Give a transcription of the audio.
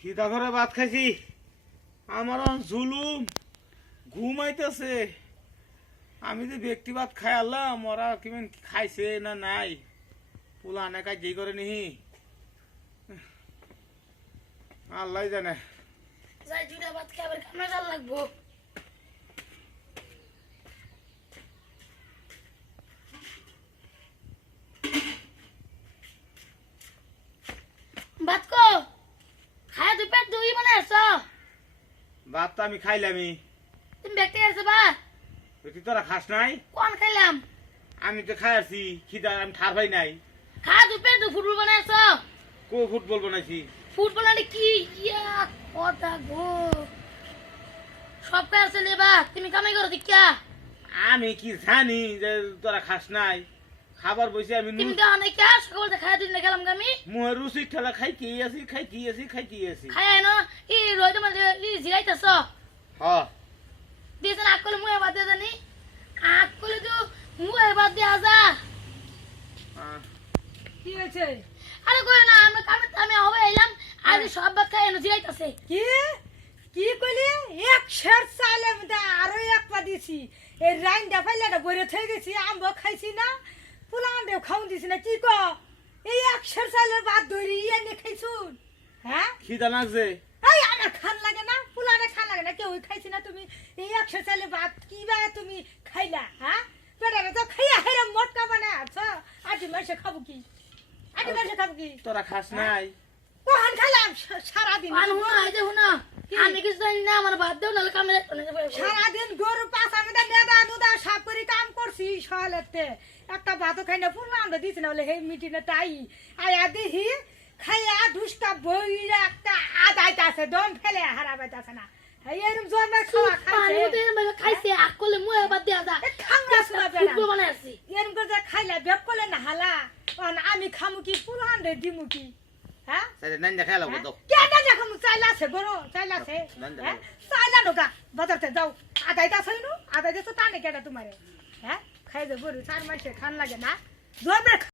খিদা করে ভাত খাইছি। আমার জুলুম ঘুমাইতেছে। আমি যে ব্যক্তিবাদ খাই আল্লাহ ওরা কিমান খাইছে না নাই পোলা আনে কাজ যেই করে নিহি আল্লাহ জানে। যাই দুইটা ভাত খাই আবার কামে জাল লাগবো। ভাত কো খায় তুই পেট দুই মানে আছো। ভাত তো আমি খাইলামই। তুমি ব্যক্তি আছে বা তুই তোরা খাস নাই? কোন খাইলাম? আমি তো খাই আছি। খিদা আমি ঠার ভাই নাই। খা তুই পেট ফুটবল বানাইছো। কো ফুটবল বানাইছি? ফুটবল মানে কি ইয়া কথা গো। সব কাজ আছে লেবা তুমি কামাই করো দেখিয়া। আমি কি জানি যে তোরা খাস নাই? খাবার বসে আমি তুমি দাও না কে সকাল খাই দিন গেলাম আমি। মুহে রুচি ঠেলা খাই কি আছি। খাই না ই রইদ মানে ই জিরাইতাছ। হ্যাঁ দিছ না আকলে মুয়ে বাদ দে জানি। আকলে তো মুয়ে বাদ দে আজা। কি হয়েছে? আরে কই না আমি হবে এলাম আজ সব ভাত খাই না জিরাইতাছে। কি কি কইলি? এক শের চাইলে মধ্যে আরো এক পা দিছি। এই রাইন ডাফাইলাটা বইরে থই গেছি। আমবো খাইছি না, পুলান দেও খাউন দিছি না। কি ক এই এক শের চাইলে ভাত ধরি এনে খাইছুন? হ্যাঁ খিদা লাগছে। এই আমার খান লাগে না, পুলানে খান লাগে না। কেউ খাইছি না তুমি এই এক শের চাইলে ভাত কি বা তুমি খাইলা? হ্যাঁ বেটারে তো খাইয়া হেরে মোটকা বানায় আছো। আজ মাসে খাবো কি? আজ মাসে খাবো কি? তোরা খাস নাই? কোহান খাইলাম সারাদিন। আন হুনা আইতে হুনা আমি কিছু জানি না আমার ভাত দেও নালে কামে সারাদিন গরু পাশা মেদা নেদা নুদা সব করে কাম করছি সকালেতে। একটা ভাতও খাই না পুরো আমরা দিছি না বলে হে মিটিনে তাই আয়া দেখি খাইয়া ঢুসকা বইরা একটা আদাইতাছে দম ফেলে হারাবাইতাছে না। এই এরম জন্মে খাওয়া পানি খাইছে উঠে মানে খাইছে আকলে মুয়ে বাদ দে আজা। খাংরা শুনা ফুটবল বেড়া বানাইছি। এরম করে খাইলা বেপ করলে না হালা আমি খামু কি পুরান রে দিমু কি? হ্যাঁ তাই নাই দেখা লাগবো তো। কেন দেখো চাইলাছে গরো চাইলাছে নান্দা হ্যাঁ চাইলা নোকা বাজারতে যাও আদাইতা ছইনু আদাইতে তো টানে কেডা তোমারে হ্যাঁ খাই দে গরু চার মাসে খান লাগে না জোর